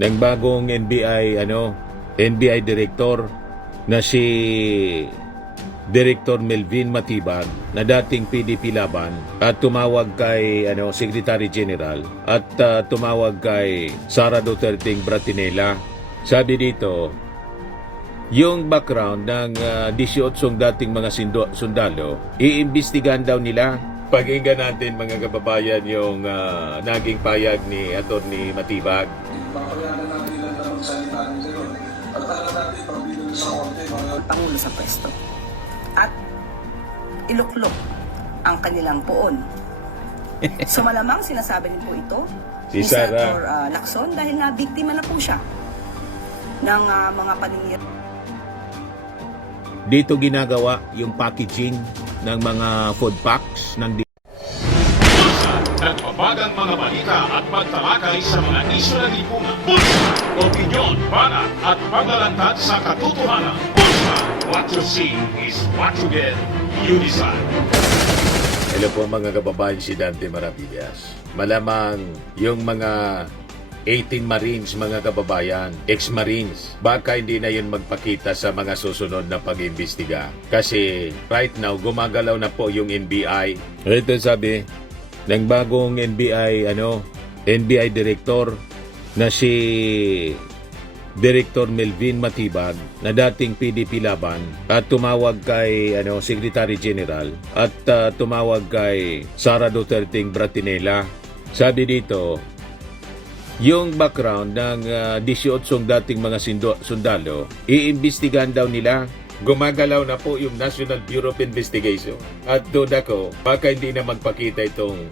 ng bagong NBI director na si Director Melvin Matibag na dating PDP Laban at tumawag kay Secretary General at tumawag kay Sara Duterte Bratinela. Sabi dito, yung background ng 18 dating mga sundalo, iimbestigahan daw nila. Pakinggan natin mga kababayan yung naging payag ni Atty. Matibag. Papayagan natin lang na magsalita ng gano'n. At alam natin, pag dito sa korte, mga Pangulo sa pwesto at iluklok ang kanilang poon. So malamang sinasabi niyo po ito Si ni Sara. Senator Lacson dahil na biktima na po siya ng mga paninira. Dito ginagawa yung packaging ng mga food packs ng Nagpapagang mga balita at pagtalakay sa mga isyu ng lipunan. Bulsa! Opinyon, banat at paglalantad sa katotohanan. Bulsa! What you see is what you get. You decide. Hello po mga kababayan, si Dante Maravillas. Malamang yung mga 18 Marines, mga kababayan, ex-Marines, baka hindi na yun magpakita sa mga susunod na pag-imbestiga. Kasi right now, gumagalaw na po yung NBI. Ito sabi ng bagong NBI director na si Director Melvin Matibag na dating PDP Laban at tumawag kay Secretary General at tumawag kay Sara Duterte Bratinela. Sabi dito, yung background ng 18 dating mga sundalo, iimbestigahan daw nila. Gumagalaw na po yung National Bureau of Investigation. At doon ako, baka hindi na magpakita itong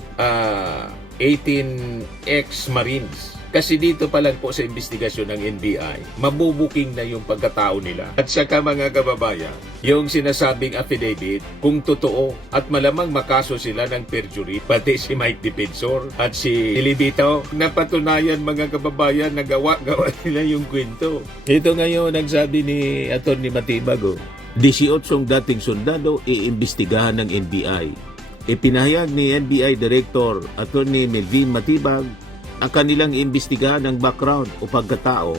18 ex-Marines. Kasi dito pa lang po sa investigasyon ng NBI, mabubuking na yung pagkatao nila. At saka mga kababayan, yung sinasabing affidavit, kung totoo at malamang makaso sila ng perjury, pati si Mike Defensor at si Ilibito, napatunayan mga kababayan na gawa nila yung kwento. Ito ngayon ang sabi ni Atty. Matibag, 18 dating sundalo iimbestigahan ng NBI. Ipinahayag ni NBI Director Atty. Melvin Matibag ang kanilang imbestigahan ng background o pagkatao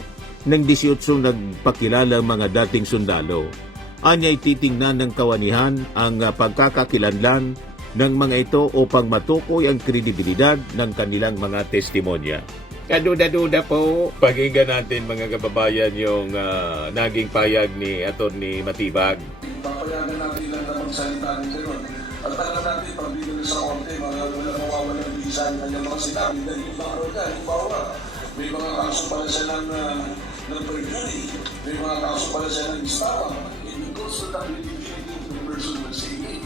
ng 18 nagpakilalang mga dating sundalo. Anya'y titingnan ng kawanihan ang pagkakakilanlan ng mga ito upang matukoy ang kredibilidad ng kanilang mga testimonya. Kaduda-duda po. Pakinggan natin mga kababayan yung naging payag ni Atty. Matibag. papayagan natin lang na magsalita ng gano'n. At alam natin, pag dito sa korte, mga wala mawawalan ng visa ng kanyang mga sinabi. Dahil yung background niya, halimbawa, may mga kaso pala siya ng perjury, may mga kaso pala siya ng istawang. And because of the credibility of the person who was saying,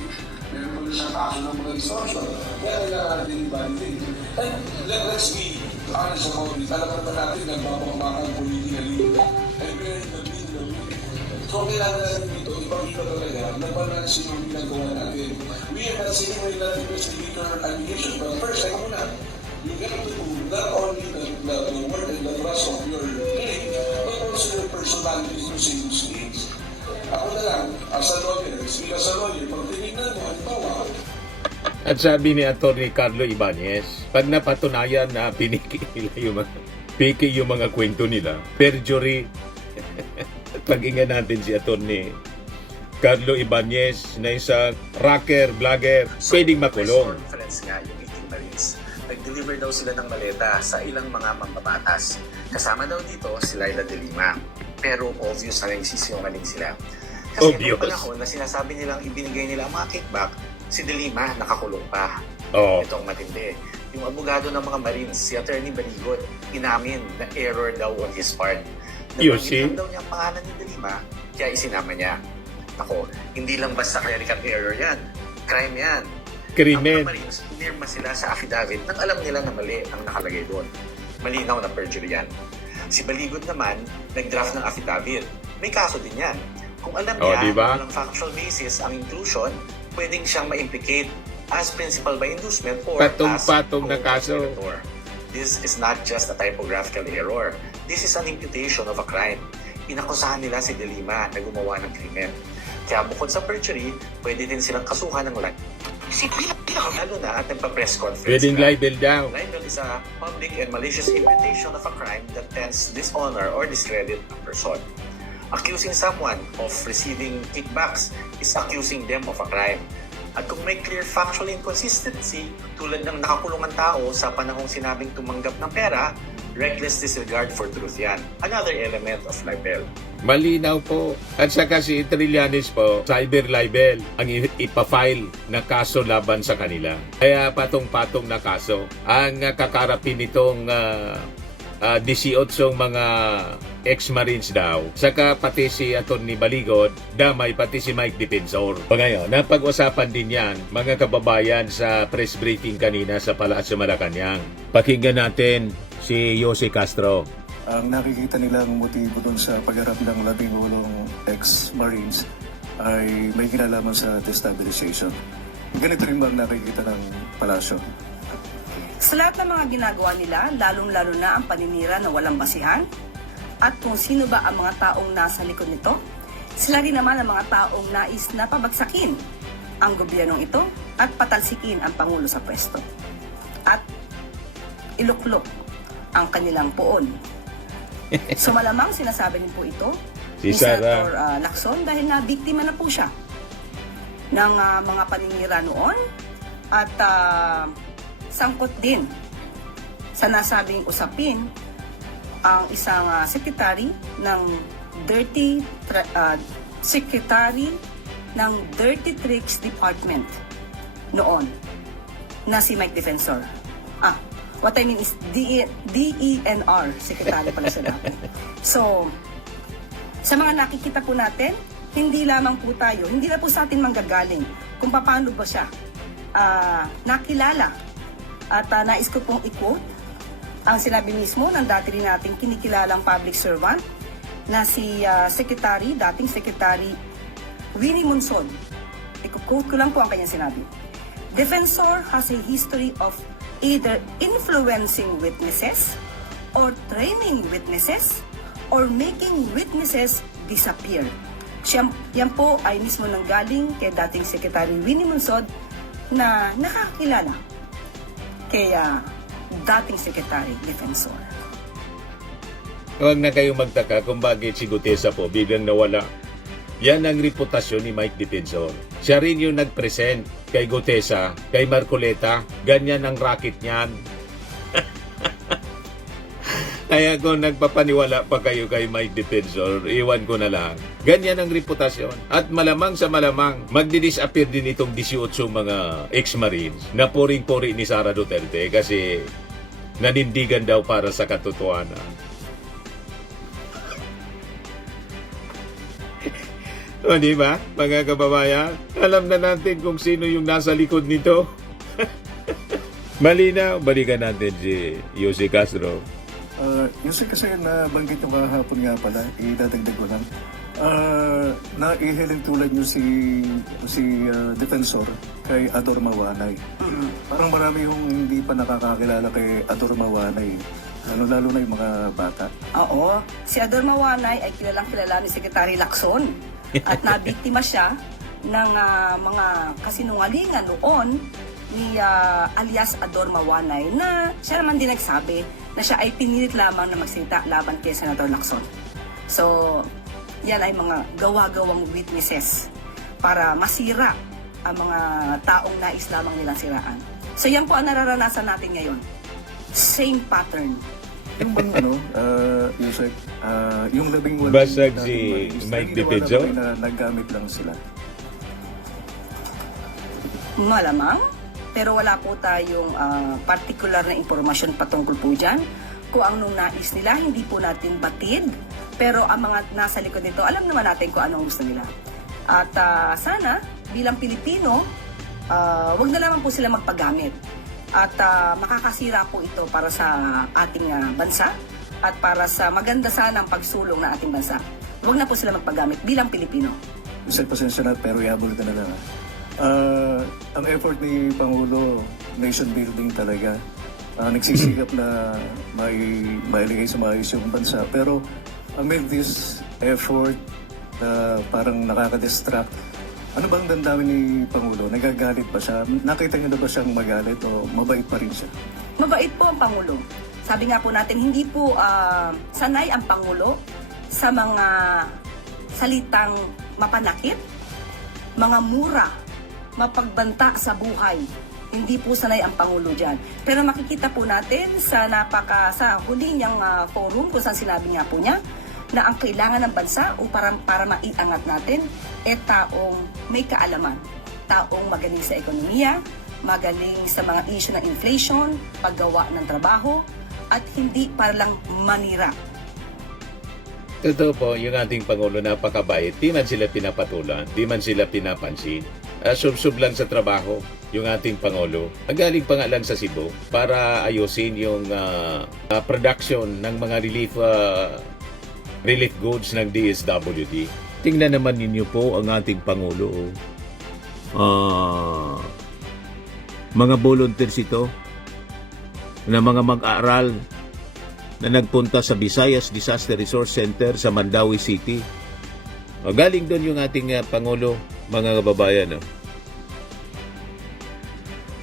meron pala siyang kaso ng mga extortion. Kaya kailangan natin i-validate. And let's be honest about it. Alam naman natin, nagpapakamakang politically. And we're in the middle of it. So, kailangan natin dito, ipakita talaga na balansin yung ginagawa natin. We are not saying we're not investigating our allegation, but first, teka muna, you get to not only the word and the thrust of your claim, but also your personality to say those things. Ako na lang, as a lawyer, speak as a lawyer, pag tinignan mo, halimbawa, At sabi ni Atty. Carlo Ibanez, pag napatunayan na piniki yung mga kwento nila, perjury. Pag-ingan natin si Atty. Carlo Ibanez na isang rocker, vlogger, pwedeng makulong. Conference nga yung 18 Marines. Nag-deliver daw sila ng maleta sa ilang mga mambabatas. Kasama daw dito si Laila de Lima. Pero obvious na nagsisiyongaling sila. Kasi Obvious. noong panahon na sinasabi nilang ibinigay nila ang mga kickback, si de Lima nakakulong pa. Oh. Itong matindi. Yung abogado ng mga Marines, si Atty. Baligot, inamin na error daw on his part. You see? Nabanggit daw niya ang pangalan ni de Lima, kaya isinama niya. Ako, hindi lang basta clerical error yan. Crime yan. Ang Krimen. mga Marines, pinirma sila sa affidavit nang alam nila na mali ang nakalagay doon. Malinaw na perjury yan. Si Baligot naman, nag-draft ng affidavit. May kaso din yan. Kung alam niya diba? na walang factual basis ang inclusion, pwedeng siyang ma-implicate as principal by inducement or Patong-patong as na kaso. co-conspirator. This is not just a typographical error. This is an imputation of a crime. Inakusahan nila si de Lima na gumawa ng krimen. Kaya bukod sa perjury, pwede din silang kasuhan ng Lalo na at nagpa-press conference Pwedeng ka. libel daw. Libel is a public and malicious imitation of a crime that tends dishonor or discredit a person. Accusing someone of receiving kickbacks is accusing them of a crime. At kung may clear factual inconsistency, tulad ng nakakulungan tao sa panahong sinabing tumanggap ng pera, reckless disregard for truth yan. Another element of libel. Malinaw po. At saka si Trillanes po, cyber libel ang ipafile na kaso laban sa kanila. Kaya patong-patong na kaso. Ang kakarapin nitong 18 mga ex-marines daw. Saka pati si Atty. Baligod, damay pati si Mike Defensor. O ngayon, napag-usapan din yan mga kababayan sa press briefing kanina sa Palasyo Malacanang. Pakinggan natin si Jose Castro. Ang nakikita nilang motibo doon sa pagharap ng 18 ex-Marines ay may kinalaman sa destabilization. Ganito rin ba ang nakikita ng palasyo? Sa lahat ng mga ginagawa nila, lalong-lalo na ang paninira na walang basihan, at kung sino ba ang mga taong nasa likod nito, sila rin naman ang mga taong nais na pabagsakin ang gobyernong ito at patalsikin ang Pangulo sa pwesto. At iluklok ang kanilang poon. So malamang sinasabi din po ito Si ni Sara. Senator Lacson dahil na biktima na po siya ng mga paninira noon at sangkot din sa nasabing usapin ang isang secretary ng Dirty Tricks Department noon na si Mike Defensor. What I mean is DENR secretary pala siya dati. So, sa mga nakikita po natin, hindi lamang po tayo, hindi na po sa atin manggagaling kung paano ba siya nakilala. At nais ko pong i-quote ang sinabi mismo ng dati rin nating kinikilalang public servant na si dating Secretary Winnie Monsod. I-quote ko lang po ang kanyang sinabi. Defensor has a history of either influencing witnesses or training witnesses or making witnesses disappear. Yan po ay mismo nanggaling kay dating Secretary Winnie Monsod na nakakilala kay dating Secretary Defensor. Huwag na kayong magtaka kung bakit si Gutesa po biglang nawala. Yan ang reputasyon ni Mike Defensor. Siya rin yung nag-present kay Gutesa, kay Marcoleta. Ganyan ang racket niyan. Kaya kung nagpapaniwala pa kayo kay Mike Defensor, iwan ko na lang. Ganyan ang reputasyon. At malamang sa malamang, magdi-disappear din itong 18 mga ex-marines na poring-pori ni Sara Duterte kasi nanindigan daw para sa katotohanan. O di ba, mga kababayan? Alam na natin kung sino yung nasa likod nito. Malinaw, balikan natin si Jose Castro. Yung kasi nabanggit nyo kahapon nga pala, idadagdag ko lang. Naihiling tulad nyo si Defensor kay Ador Mawanay. Parang marami yung hindi pa nakakakilala kay Ador Mawanay. Lalo na yung mga bata. Oo, si Ador Mawanay ay kilalang kilala ni Secretary Lacson at nabiktima siya ng mga kasinungalingan noon ni alias Ador Mawanay na siya naman din nagsabi na siya ay pinilit lamang na magsalita laban kay Senator Lacson. So, yan ay mga gawa-gawang witnesses para masira ang mga taong nais lamang nilang siraan. So, yan po ang nararanasan natin ngayon. Same pattern. Yung bang Yusek, yung 18 Basag si Mike Defensor? na naggamit lang sila. Malamang, pero wala po tayong particular na impormasyon patungkol po dyan. Kung ang nung nais nila, hindi po natin batid. Pero ang mga nasa likod nito, alam naman natin kung anong gusto nila. At sana, bilang Pilipino, wag na naman po sila magpagamit. At makakasira po ito para sa ating bansa at para sa maganda sana ang pagsulong ng ating bansa. Huwag na po sila magpagamit bilang Pilipino. Yusek, pasensya na, pero ihabol ka na lang. Ang effort ni Pangulo, nation building talaga. Nagsisigap na mailigay sa maayos yung bansa. Pero amid this effort, parang nakaka-distract, Ano bang damdamin ni Pangulo? Nagagalit ba siya? Nakita niyo na ba siyang magalit o mabait pa rin siya? Mabait po ang Pangulo. Sabi nga po natin, hindi po sanay ang Pangulo sa mga salitang mapanakit, mga mura, mapagbanta sa buhay. Hindi po sanay ang Pangulo dyan. Pero makikita po natin sa sa huli niyang forum kung saan sinabi nga po niya na ang kailangan ng bansa o para maiangat natin taong may kaalaman. Taong magaling sa ekonomiya, magaling sa mga issue ng inflation, paggawa ng trabaho, at hindi para lang manira. Totoo po, yung ating Pangulo napakabait. Di man sila pinapatulan, di man sila pinapansin. Sub-sub lang sa trabaho yung ating Pangulo. Galing pa nga lang sa Cebu para ayusin yung production ng mga relief goods ng DSWD. Tingnan naman ninyo po ang ating Pangulo. Mga volunteers ito na mga mag-aaral na nagpunta sa Visayas Disaster Resource Center sa Mandawi City. Galing doon yung ating Pangulo, mga kababayan.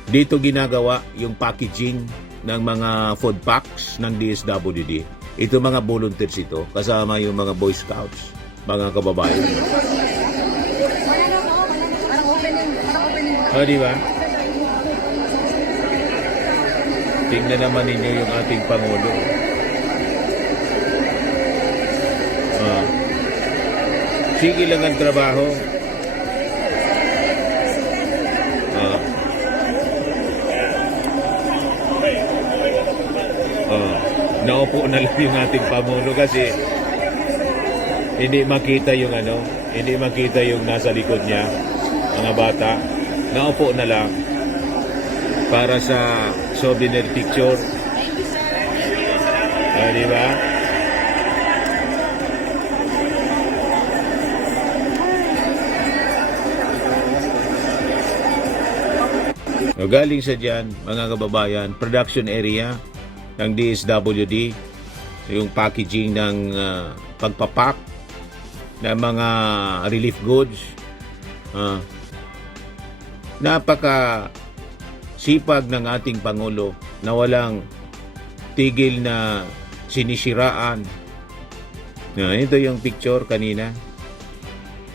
Dito ginagawa yung packaging ng mga food packs ng DSWD. Ito mga volunteers ito, kasama yung mga Boy Scouts, mga kababayan. Di ba? Tingnan naman ninyo yung ating Pangulo. Sige lang ang trabaho. Naupo na lang yung ating Pangulo kasi hindi makita yung hindi makita yung nasa likod niya, mga bata. Naupo na lang para sa souvenir picture. Di ba? Galing sa dyan, mga kababayan, production area ng DSWD, yung packaging ng pagpapak ng mga relief goods. Napaka sipag ng ating Pangulo na walang tigil na sinisiraan. Ito yung picture kanina.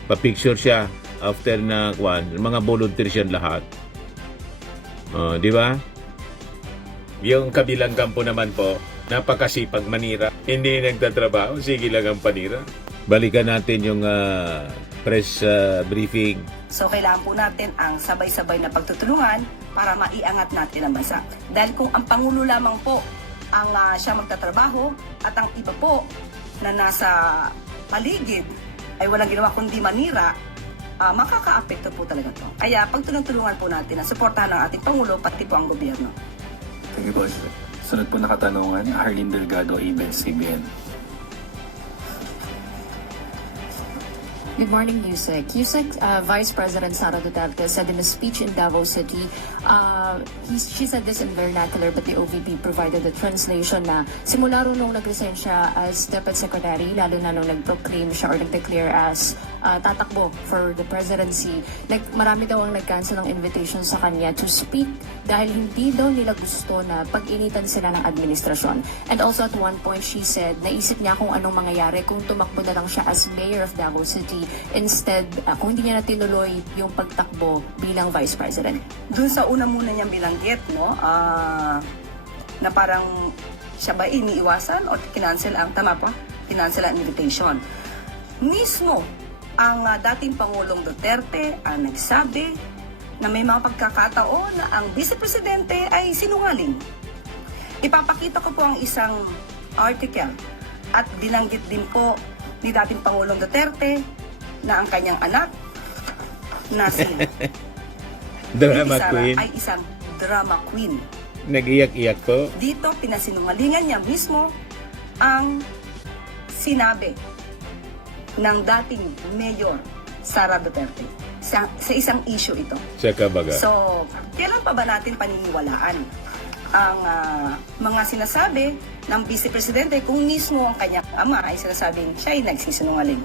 Pa-picture siya after na mga volunteers yan lahat. Di ba? Yung kabilang kampo naman po, napakasipag manira. Hindi nagtatrabaho, sige lang ang panira. Balikan natin yung press briefing. So kailangan po natin ang sabay-sabay na pagtutulungan para maiangat natin ang bansa. Dahil kung ang Pangulo lamang po ang siya magtatrabaho at ang iba po na nasa paligid ay walang ginawa kundi manira, makaka-apekto po talaga to. Kaya pagtulungan po natin na suportahan ng ating Pangulo pati po ang gobyerno. Thank you, boss. Sunod po na katanungan, Arlene Delgado, ABS-CBN. Good morning, Yusek. Vice President Sara Duterte said in a speech in Davao City, she said this in vernacular, but the OVP provided the translation na simula rin nung nag-resign siya as Deputy Secretary, lalo na nung nag-proclaim siya or nag-declare as tatakbo for the presidency, marami daw ang nag-cancel ng invitation sa kanya to speak dahil hindi daw nila gusto na pag-initan sila ng administrasyon. And also at one point, she said, naisip niya kung anong mangyayari kung tumakbo na lang siya as Mayor of Davao City instead, kung hindi niya na tinuloy yung pagtakbo bilang Vice President. Doon sa una muna niyang bilanggit, no, na parang siya ba iniiwasan o kinancel ang, tama pa? Kinancel ang invitation. Mismo ang dating Pangulong Duterte ang nagsabi na may mga pagkakataon na ang Vice Presidente ay sinungaling. Ipapakita ko po ang isang article at binanggit din po ni dating Pangulong Duterte na ang kanyang anak na si Drama Sara queen. ay isang drama queen. Nag-iyak-iyak po. Dito, pinasinungalingan niya mismo ang sinabi ng dating Mayor Sara Duterte sa isang issue ito. Sa kabaga. So, kailan pa ba natin paniniwalaan ang mga sinasabi ng Vice Presidente kung mismo ang kanyang ama ay sinasabing siya ay nagsisinungaling?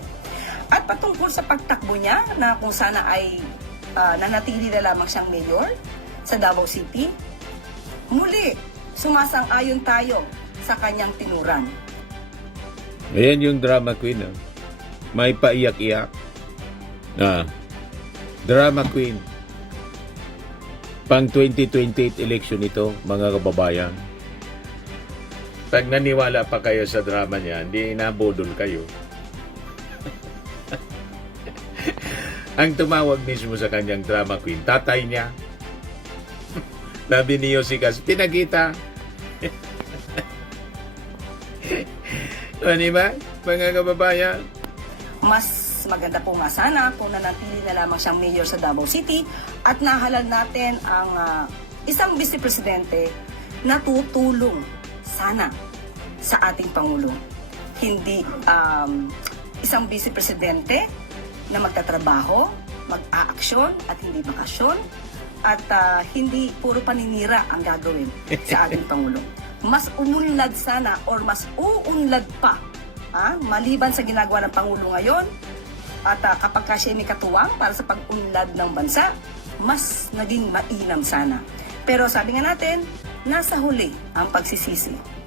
At patungkol sa pagtakbo niya na kung sana ay nanatili na lamang siyang mayor sa Davao City, muli sumasang-ayon tayo sa kanyang tinuran. Ayan yung drama queen. May paiyak-iyak. Drama queen. Pang 2028 election ito, mga kababayan. Pag naniwala pa kayo sa drama niya, hindi nabudol kayo. Ang tumawag mismo sa kanyang drama queen, tatay niya. Sabi ni Yosikas, pinagita. Ano ba, mga kababayan? Mas maganda po nga sana kung nanatili na lamang siyang mayor sa Davao City at nahalal natin ang isang vice-presidente na tutulong sana sa ating Pangulo. Hindi isang vice-presidente na magtatrabaho, mag-aaksyon at hindi bakasyon at hindi puro paninira ang gagawin sa ating Pangulo. Mas umunlad sana or mas uunlad pa maliban sa ginagawa ng Pangulo ngayon at kapag siya may katuwang para sa pag-unlad ng bansa, mas naging mainam sana. Pero sabi nga natin, nasa huli ang pagsisisi.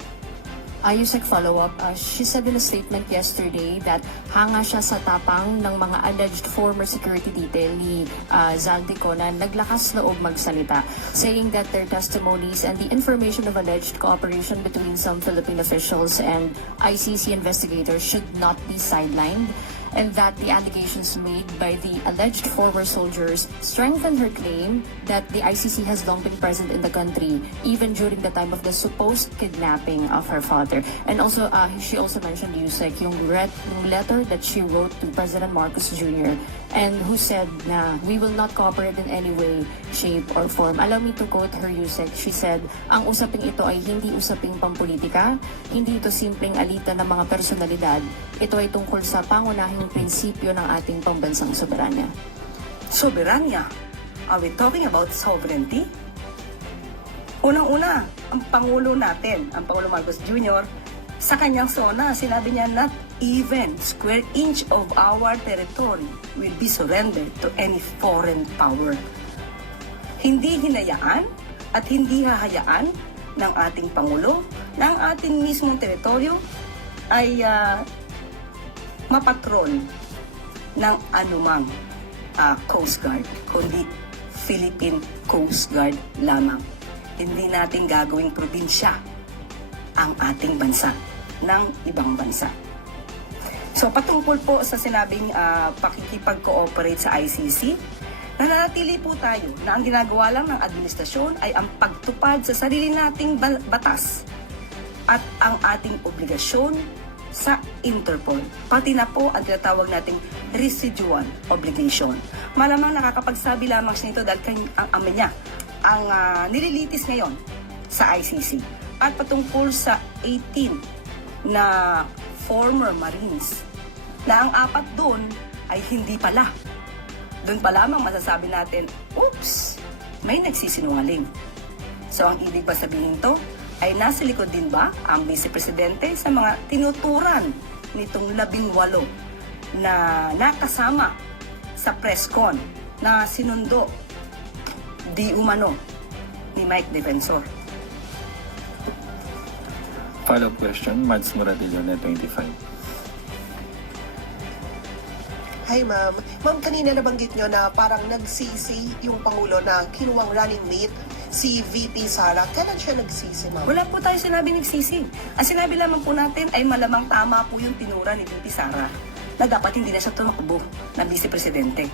Yusek, follow-up, she said in a statement yesterday that hanga siya sa tapang ng mga alleged former security detail ni Zaldico na naglakas loob magsalita, saying that their testimonies and the information of alleged cooperation between some Philippine officials and ICC investigators should not be sidelined, and that the allegations made by the alleged former soldiers strengthen her claim that the ICC has long been present in the country, even during the time of the supposed kidnapping of her father. And also, she also mentioned, Yusek, yung letter that she wrote to President Marcos Jr. and who said na we will not cooperate in any way, shape, or form. Allow me to quote her, Yusek. She said, ang usaping ito ay hindi usaping pampolitika, hindi ito simpleng alitan ng mga personalidad. Ito ay tungkol sa pangunahing prinsipyo ng ating pambansang soberanya. Soberanya? Are we talking about sovereignty? Unang-una, ang Pangulo natin, ang Pangulo Marcos Jr., sa kanyang sona, sinabi niya, not even square inch of our territory will be surrendered to any foreign power. Hindi hinayaan at hindi hahayaan ng ating Pangulo na ang ating mismong teritoryo ay mapatrol ng anumang Coast Guard, kundi Philippine Coast Guard lamang. Hindi natin gagawing probinsya ang ating bansa ng ibang bansa. So patungkol po sa sinabing pakikipag-cooperate sa ICC, nananatili po tayo na ang ginagawa lang ng administrasyon ay ang pagtupad sa sarili nating batas at ang ating obligasyon sa Interpol. Pati na po ang tinatawag nating residual obligation. Malamang nakakapagsabi lamang siya nito dahil ang ama niya ang nililitis ngayon sa ICC. At patungkol sa 18 na former Marines na ang 4 doon ay hindi pala. Doon pa lamang masasabi natin, oops, may nagsisinungaling. So ang ibig ba sabihin to ay nasa likod din ba ang Vice Presidente sa mga tinuturan nitong 18 na nakasama sa press con na sinundo di umano ni Mike Defensor? Follow-up question, Mads Moradillo, Net 25. Hi ma'am. Ma'am, kanina nabanggit nyo na parang nagsisi yung Pangulo na kinuwang running mate si VP Sara. Kailan siya nagsisi, ma'am? Wala po tayo sinabi nagsisi. Ang sinabi lamang po natin ay malamang tama po yung tinura ni VP Sara na dapat hindi na siya tumakbo na Vice Presidente.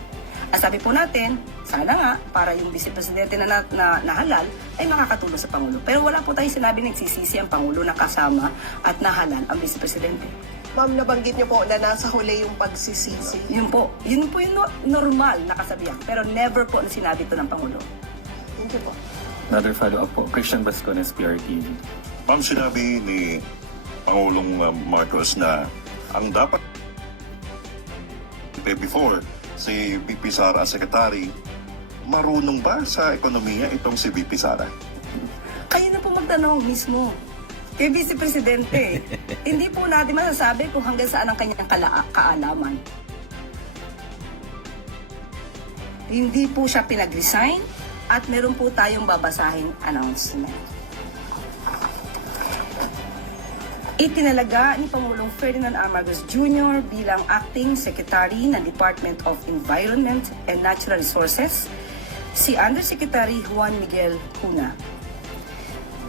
Ang sabi po natin, sana nga para yung Vice Presidente na nahalal ay makakatulong sa Pangulo. Pero wala po tayo sinabi nagsisisi ang Pangulo na kasama at nahalal ang Vice Presidente. Ma'am, nabanggit nyo po na nasa huli yung pagsisisi. Yun po yung normal na kasabihan. Pero never po na sinabi ito ng Pangulo. Thank you po. Another follow-up po, Christian Bascones, PRTV. Ma'am, sinabi ni Pangulong Marcos na ang dapat before si VP Sara as secretary, marunong ba sa ekonomiya itong si VP Sara? Kayo na po magtanong mismo kay Vice Presidente. Hindi po natin masasabi kung hanggang saan ang kanyang kaalaman. hindi po siya pinag-resign at meron po tayong babasahing announcement. Itinalaga ni Pangulong Ferdinand R. Marcos Jr. bilang Acting Secretary ng Department of Environment and Natural Resources si Undersecretary Juan Miguel Cuna.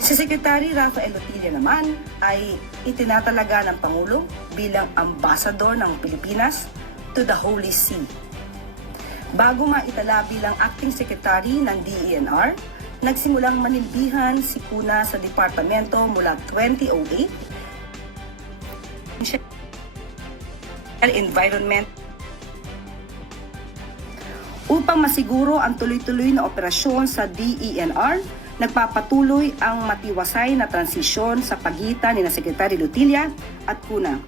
Si Secretary Rafael Lotilla naman ay itinatalaga ng Pangulo bilang Ambassador ng Pilipinas to the Holy See. Bago maitala bilang Acting Secretary ng DENR, nagsimulang manilbihan si Cuna sa departamento mula 2008 environment upang masiguro ang tuloy-tuloy na operasyon sa DENR. Nagpapatuloy ang matiwasay na transisyon sa pagitan ni Secretary Lotilla at Cuna.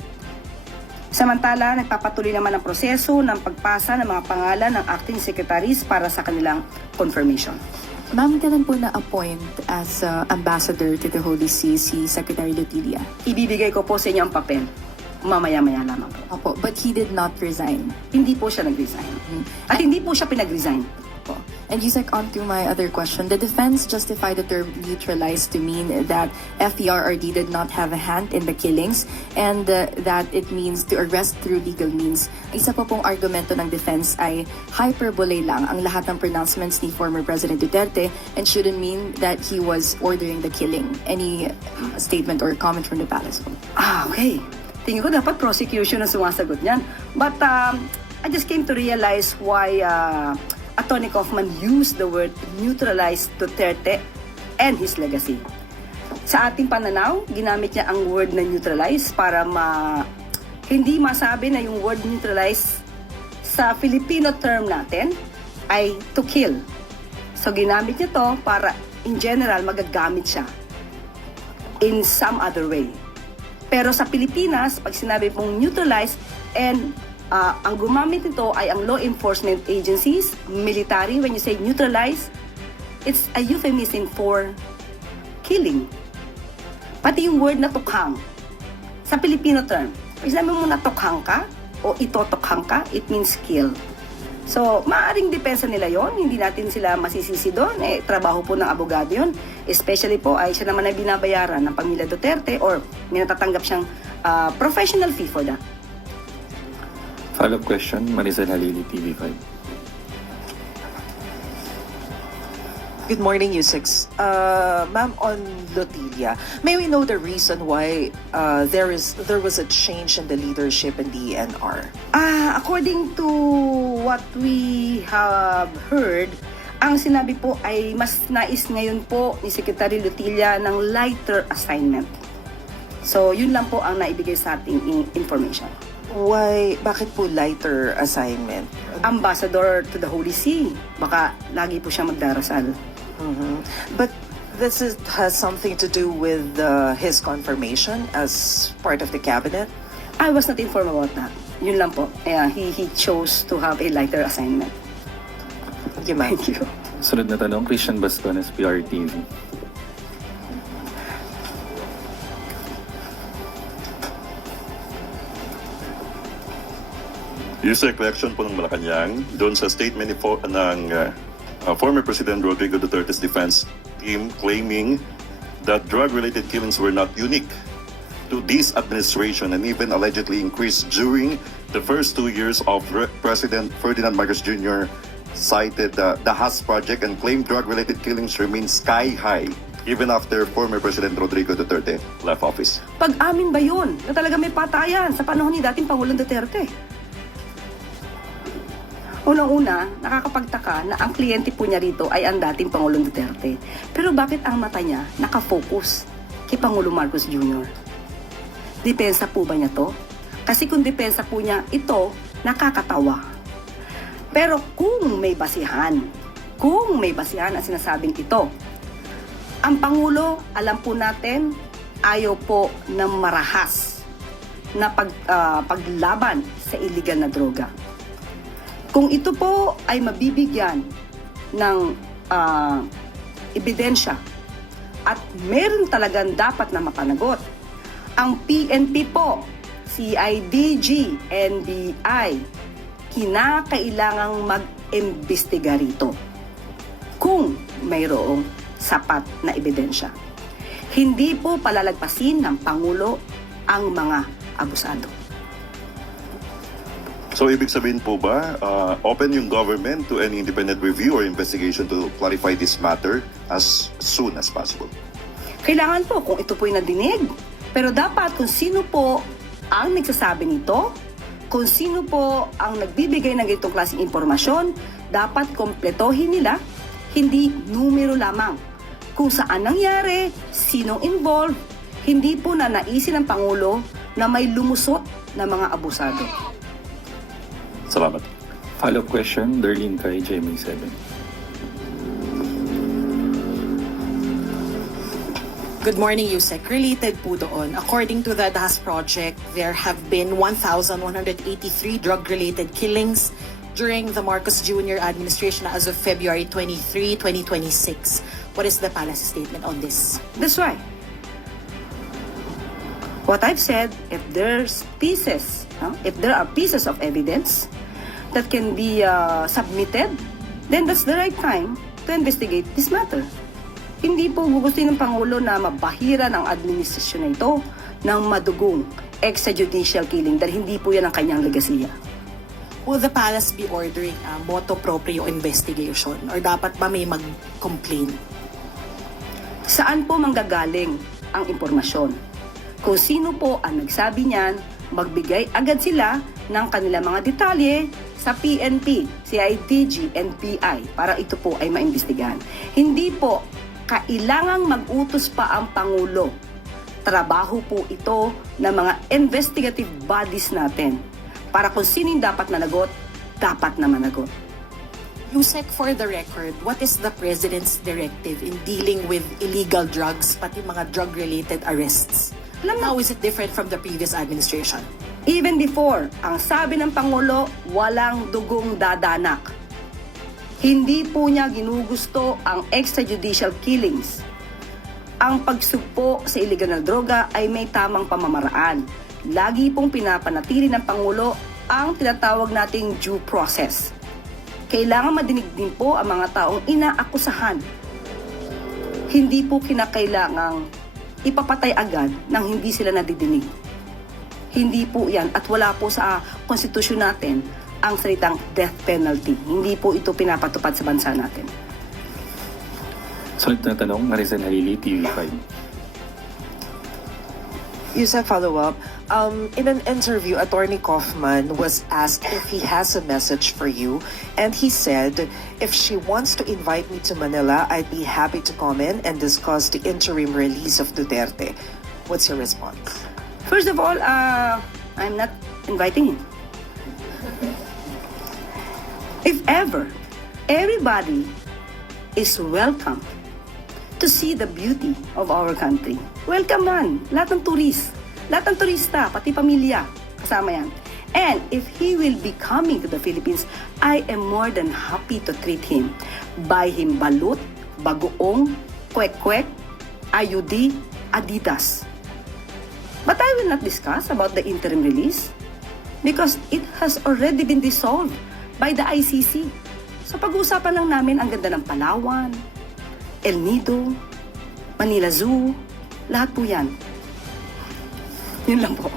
Samantala, nagpapatuloy naman ang proseso ng pagpasa ng mga pangalan ng acting secretaries para sa kanilang confirmation. Ma'am, kailan po na-appoint as ambassador to the Holy See si Secretary Lotilla? Ibibigay ko po sa inyo ang papel. Mamaya-maya lamang po. Opo, but he did not resign. Hindi po siya nag-resign. At hindi po siya pinag-resign. Opo. And Yusek, on to my other question. The defense justified the term neutralized to mean that FERRD did not have a hand in the killings and that it means to arrest through legal means. Isa po pong argumento ng defense ay hyperbole lang ang lahat ng pronouncements ni former President Duterte and shouldn't mean that he was ordering the killing. Any statement or comment from the palace? Okay. Tingin ko dapat prosecution ang sumasagot niyan. But I just came to realize why Atty. Kaufman used the word neutralize Duterte and his legacy. Sa ating pananaw, ginamit niya ang word na neutralize para hindi masabi na yung word neutralize sa Filipino term natin ay to kill. So ginamit niya to para in general magagamit siya in some other way. Pero sa Pilipinas, pag sinabi pong neutralize and ang gumamit nito ay ang law enforcement agencies, military. When you say neutralize, it's a euphemism for killing. Pati yung word na tukhang. Sa Filipino term, pag sinabi mo na tukhang ka o itotokhang ka, it means kill. So, maaaring depensa nila yon, hindi natin sila masisisi doon. Trabaho po ng abogado yon. Especially po ay siya naman ay binabayaran ng pamilya Duterte or may natatanggap siyang professional fee for that. Follow-up question, Maricel Halili, TV5. Good morning, Yusek. Ma'am, on Lotilla, may we know the reason why there was a change in the leadership in the DENR? According to what we have heard, ang sinabi po ay mas nais ngayon po ni Secretary Lotilla ng lighter assignment. So, yun lang po ang naibigay sa ating information. Why, bakit po lighter assignment? Ambassador to the Holy See. Baka lagi po siya magdarasal. But this has something to do with his confirmation as part of the cabinet? I was not informed about that. Yun lang po. He chose to have a lighter assignment. Thank you, ma'am. Thank you. Sunod na tanong, Christian Bastones, PRTV. Yusek, reaction po ng Malacanang doon sa statement ng former President Rodrigo Duterte's defense team claiming that drug-related killings were not unique to this administration and even allegedly increased during the first 2 years of President Ferdinand Marcos Jr. cited the Haas Project and claimed drug-related killings remain sky high even after former President Rodrigo Duterte left office. Pag-amin ba yun na talaga may patayan sa panahon ni dating Pangulong Duterte? Unang-una, nakakapagtaka na ang kliyente po niya rito ay ang dating Pangulong Duterte. Pero bakit ang mata niya nakafocus kay Pangulong Marcos Jr.? Depensa po ba niya to? Kasi kung depensa po niya, ito nakakatawa. Pero kung may basihan ang sinasabing ito, ang Pangulo, alam po natin, ayaw po ng marahas na paglaban sa illegal na droga. Kung ito po ay mabibigyan ng ebidensya at meron talagang dapat na mapanagot, ang PNP po, CIDG, NBI, kinakailangang mag-imbestiga rito kung mayroong sapat na ebidensya. Hindi po palalagpasin ng Pangulo ang mga abusado. So ibig sabihin po ba, open yung government to any independent review or investigation to clarify this matter as soon as possible? Kailangan po kung ito po'y nadinig. Pero dapat kung sino po ang nagsasabi nito, kung sino po ang nagbibigay ng ganitong klaseng impormasyon, dapat kompletohin nila, hindi numero lamang. Kung saan nangyari, sinong involved, hindi po na naisin ng Pangulo na may lumusot na mga abusado. Salamat. Follow-up question, Darlene kay GMA7. Good morning, Yusek. Related po doon, according to the DAS project, there have been 1,183 drug-related killings during the Marcos Jr. administration as of February 23, 2026. What is the palace statement on this? That's why. What I've said, if there are pieces of evidence that can be submitted, then that's the right time to investigate this matter. Hindi po gugustuhin ng Pangulo na mabahira ng administrasyon na ito ng madugong extrajudicial killing dahil hindi po yan ang kanyang legasiya. Will the palace be ordering a motu proprio investigation or dapat ba may mag-complain? Saan po manggagaling ang impormasyon? Kung sino po ang nagsabi niyan, magbigay agad sila ng kanilang mga detalye sa PNP, CIDG, NPI para ito po ay maimbestigahan. Hindi po kailangang mag-utos pa ang Pangulo. Trabaho po ito ng mga investigative bodies natin para kung sino yung dapat managot, dapat na managot. Yusek, for the record, what is the President's directive in dealing with illegal drugs, pati mga drug-related arrests? How is it different from the previous administration? Even before, ang sabi ng Pangulo, walang dugong dadanak. Hindi po niya ginugusto ang extrajudicial killings. Ang pagsugpo sa iligal na droga ay may tamang pamamaraan. Lagi pong pinapanatili ng Pangulo ang tinatawag nating due process. Kailangan madinig din po ang mga taong inaakusahan. Hindi po kinakailangang ipapatay agad nang hindi sila nadidinig. Hindi po yan at wala po sa konstitusyon natin ang salitang death penalty. Hindi po ito pinapatupad sa bansa natin. Sunod na tanong, Maricel Halili, TV5. Yusek, follow-up. In an interview, Attorney Kaufman was asked if he has a message for you, and he said, if she wants to invite me to Manila, I'd be happy to come in and discuss the interim release of Duterte. What's your response? First of all, I'm not inviting him. If ever, everybody is welcome to see the beauty of our country. Welcome man, lahat ng turista, pati pamilya, kasama yan. And if he will be coming to the Philippines, I am more than happy to treat him. Buy him balut, bagoong, kwek-kwek, ayudi, adidas. But I will not discuss about the interim release because it has already been dissolved by the ICC. So pag-uusapan lang namin ang ganda ng Palawan, El Nido, Manila Zoo, lahat po yan. Yun lang po.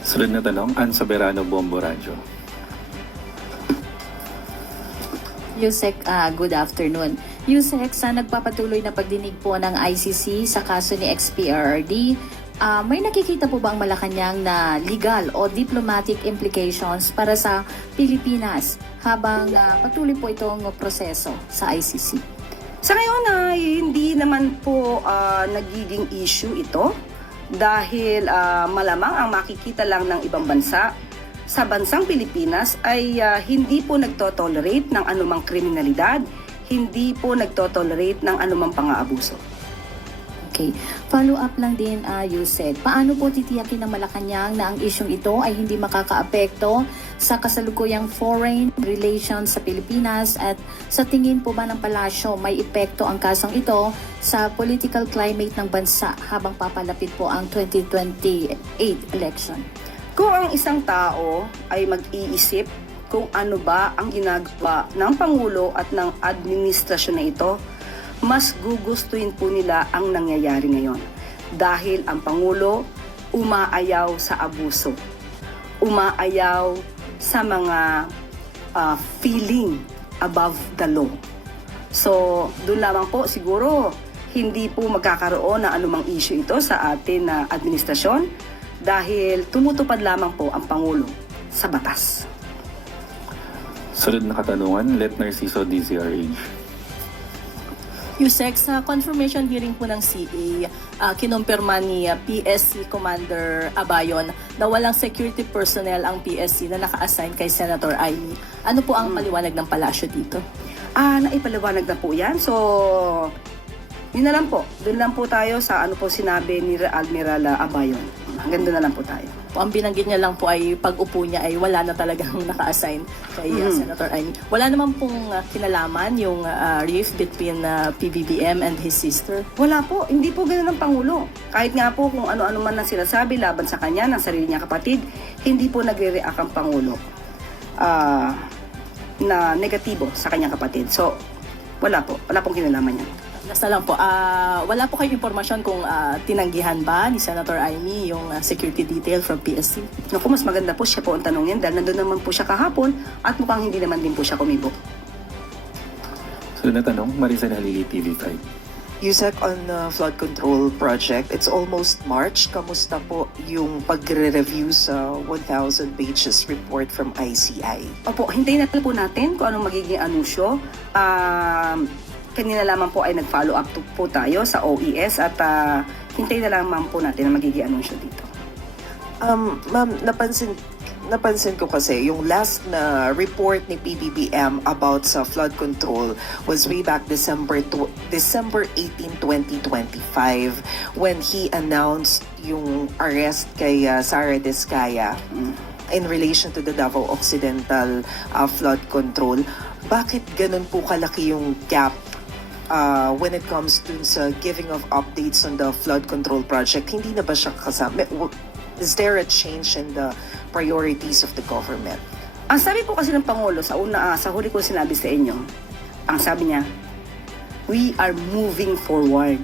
Sunod na tanong, Ann Soberano, Bombo Radyo. Yusek, good afternoon. Yusek, sa nagpapatuloy na pagdinig po ng ICC sa kaso ni XPRRD, may nakikita po bang Malacanang na legal o diplomatic implications para sa Pilipinas habang patuloy po itong proseso sa ICC? Sa ngayon ay hindi naman po nagiging issue ito dahil malamang ang makikita lang ng ibang bansa sa bansang Pilipinas ay hindi po nagtotolerate ng anumang kriminalidad, hindi po nagtotolerate ng anumang pang-aabuso. Okay. Follow-up lang din, Yusek. Paano po titiyakin ng Malacanang na ang isyong ito ay hindi makakaapekto sa kasalukuyang foreign relations sa Pilipinas at sa tingin po ba ng palasyo may epekto ang kasong ito sa political climate ng bansa habang papalapit po ang 2028 election? Kung ang isang tao ay mag-iisip kung ano ba ang ginagawa ng Pangulo at ng administrasyon na ito, mas gugustuhin po nila ang nangyayari ngayon. Dahil ang Pangulo umaayaw sa abuso, umaayaw sa mga feeling above the law. So, doon lamang po siguro hindi po magkakaroon ng anumang issue ito sa atin na administrasyon dahil tumutupad lamang po ang Pangulo sa batas. Sunod na katanungan, Let Narciso, DZRH. Yusek, sa confirmation hearing po ng CA, kinumpirma ni PSC Commander Abayon na walang security personnel ang PSC na naka-assign kay Senator Amy. Ano po ang paliwanag ng palasyo dito? Naipaliwanag na po yan. So, yun na lang po. Doon lang po tayo sa ano po sinabi ni Admiral Abayon. Hanggang doon na lang po tayo. Ang binanggit niya lang po ay pag-upo niya ay wala na talagang naka-assign kay Senator Amy. Wala naman pong kinalaman yung rift between PBBM and his sister? Wala po. Hindi po ganun ang Pangulo. Kahit nga po kung ano-ano man ang sinasabi laban sa kanya, ng sarili niya kapatid, hindi po nagre-react ang Pangulo na negatibo sa kanyang kapatid. So, wala po. Wala pong kinalaman yan. Nasa lang po, wala po kayong impormasyon kung tinanggihan ba ni Senator Amy yung security detail from PSC? Naku, mas maganda po siya po ang tanongin dahil nandun naman po siya kahapon at mukhang hindi naman din po siya kumibo. Sunod na tanong, Marisa Halili, TV5. Yusek, on flood control project, it's almost March. Kamusta po yung pagre-review sa 1,000 pages report from ICI? Opo, hintayin natin po natin kung anong magiging anunsyo. Kanina lamang po ay nag-follow up po tayo sa OES at hintayin na lamang po natin ang magiging anunsyo dito. Ma'am, napansin ko kasi yung last na report ni PBBM about sa flood control was way back December 18, 2025 when he announced yung arrest kay Sara Diskaya in relation to the Davao Occidental flood control. Bakit ganun po kalaki yung gap when it comes to sa giving of updates on the flood control project? Hindi na ba siya kasama? Is there a change in the priorities of the government? Ang sabi po kasi ng Pangulo sa huli ko sinabi sa inyo, ang sabi niya, we are moving forward.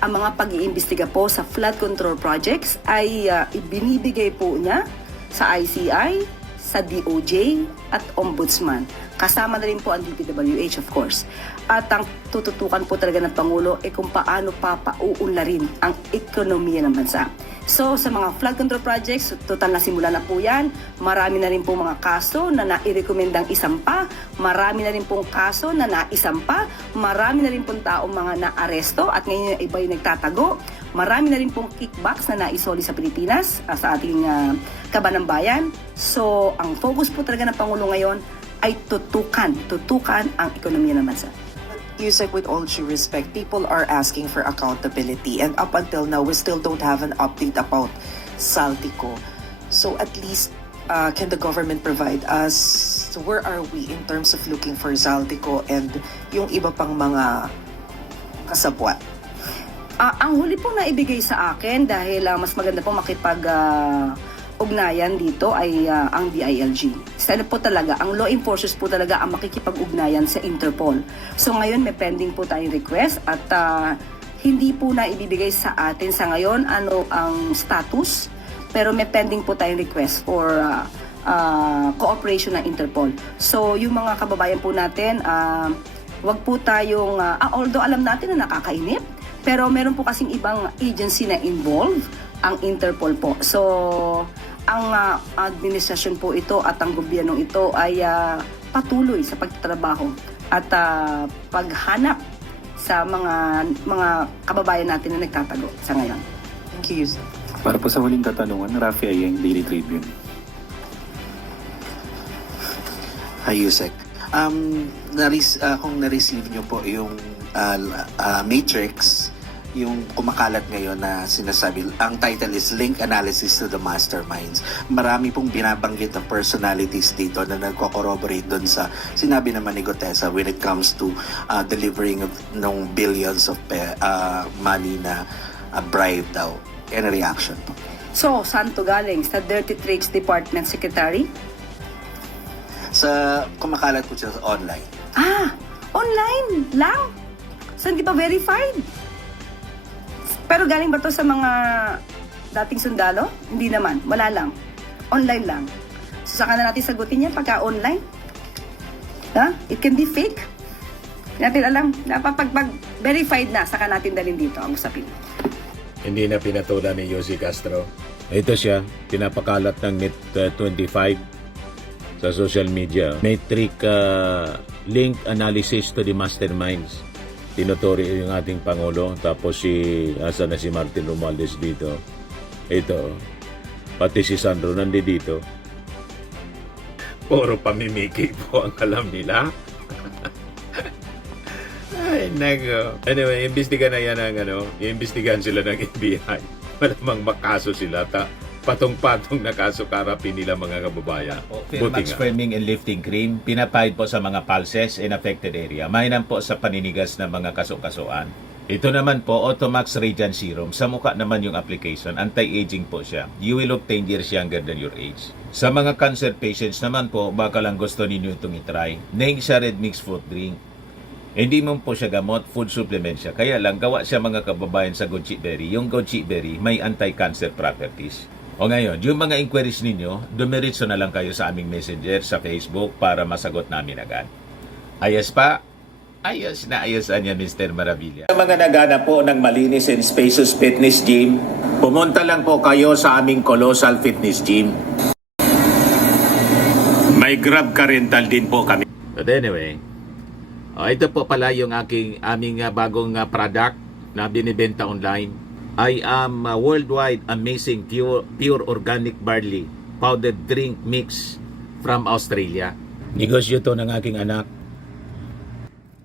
Ang mga pag-iimbestiga po sa flood control projects ay ibinibigay po niya sa ICI, sa DOJ at Ombudsman. Kasama na rin po ang DPWH of course. At ang tututukan po talaga ng Pangulo ay kung paano papauunlarin ang ekonomiya ng bansa. So sa mga flood control projects, total na simula na po yan. Marami na rin po mga kaso na nairekomendang isampa. Marami na rin pong kaso na naisampa. Marami na rin pong taong mga naaresto at ngayon iba yung nagtatago. Marami na rin pong kickbacks na naisoli sa Pilipinas sa ating kabanang bayan. So ang focus po talaga ng Pangulo ngayon ay tutukan ang ekonomiya ng bansa. Yusek, with all due respect, people are asking for accountability and up until now, we still don't have an update about Saltico. So at least, can the government provide us, where are we in terms of looking for Saltico and yung iba pang mga kasabwat? Ang huli pong naibigay sa akin dahil mas maganda po ugnayan dito ay ang DILG. Sana po talaga, ang law enforcers po talaga ang makikipag-ugnayan sa Interpol. So ngayon may pending po tayong request at hindi po na ibibigay sa atin sa ngayon ano ang status, pero may pending po tayong request for cooperation ng Interpol. So yung mga kababayan po natin, wag po tayong, although alam natin na nakakainip, pero meron po kasing ibang agency na involved, ang Interpol po. So ang administrasyon po ito at ang gobyernong ito ay patuloy sa pagtatrabaho at paghanap sa mga kababayan natin na nagtatago sa ngayon. Thank you, Yusek. Para po sa huling katanungan, Rafi Ayeng, Daily Tribune. Hi, Yusek. Kung na-receive nyo po yung matrix, yung kumakalat ngayon na sinasabi, ang title is Link Analysis to the Masterminds. Marami pong binabanggit ng personalities dito na nagko-corroborate doon sa sinabi naman ni Gotesa when it comes to delivering of ng billions of money na bribe daw. Any reaction po? So, saan to galing? Sa Dirty Tricks Department Secretary? Sa kumakalat po siya online. Ah, online lang? So, hindi pa verified? Pero galing ba to sa mga dating sundalo? Hindi naman, wala lang. Online lang. So, saka na natin sagutin yan pagka online. Ha? It can be fake. Hindi natin alam. Pag verified na, saka natin dalhin dito ang usapin. Hindi na pinatulan ni Yossi Castro. Ito siya, pinapakalat ng Net25 sa social media. Metric link analysis to the masterminds. Tinuturi yung ating Pangulo. Tapos asa na si Martin Romualdez dito. Ito, pati si Sandro nandito. Puro pamimiki po ang alam nila. Ay, nago. Anyway, imbestigahan na yan iimbestigahan sila ng FBI. Malamang makaso sila. Patong-patong na kaso karapin nila mga kababayan. Max framing and lifting cream, pinapahid po sa mga pulses in affected area. Mainam po sa paninigas ng mga kaso-kasuan. Ito naman po, Automax Radiant Serum. Sa mukha naman yung application, anti-aging po siya. You will look 10 years younger than your age. Sa mga cancer patients naman po, baka lang gusto ninyo itong itry. Naig siya red mixed fruit drink. Hindi mo po siya gamot, food supplement siya. Kaya lang, gawa siya mga kababayan sa goji berry. Yung goji berry, may anti-cancer properties. O ngayon, yung mga inquiries ninyo, dumiritso na lang kayo sa aming messenger sa Facebook para masagot namin agad. Ayos pa? Ayos na ayosan niya, Mr. Maravilla. Sa mga naghanap po ng malinis and spacious fitness gym, pumunta lang po kayo sa aming Colossal Fitness Gym. May Grab car rental din po kami. But anyway, ito po pala yung aming bagong product na binibenta online. I am worldwide amazing pure organic barley powdered drink mix from Australia. Negosyo to ng aking anak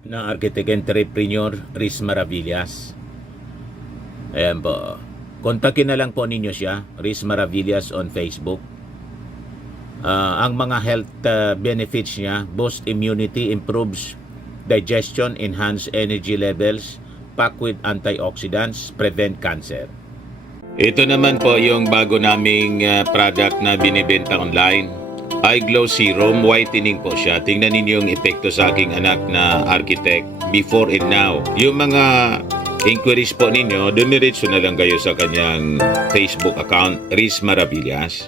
na architect entrepreneur Riz Maravillas. Ayan po. Kontakin na lang po ninyo siya, Riz Maravillas on Facebook. Ang mga health benefits niya, boost immunity, improves digestion, enhance energy levels, packed with antioxidants, prevent cancer. Ito naman po yung bago naming product na binibenta online. Eye Glow Serum, whitening po siya. Tingnan ninyo yung epekto sa aking anak na architect before and now. Yung mga inquiries po ninyo, dumiretso na lang kayo sa kanyang Facebook account, Riz Maravillas.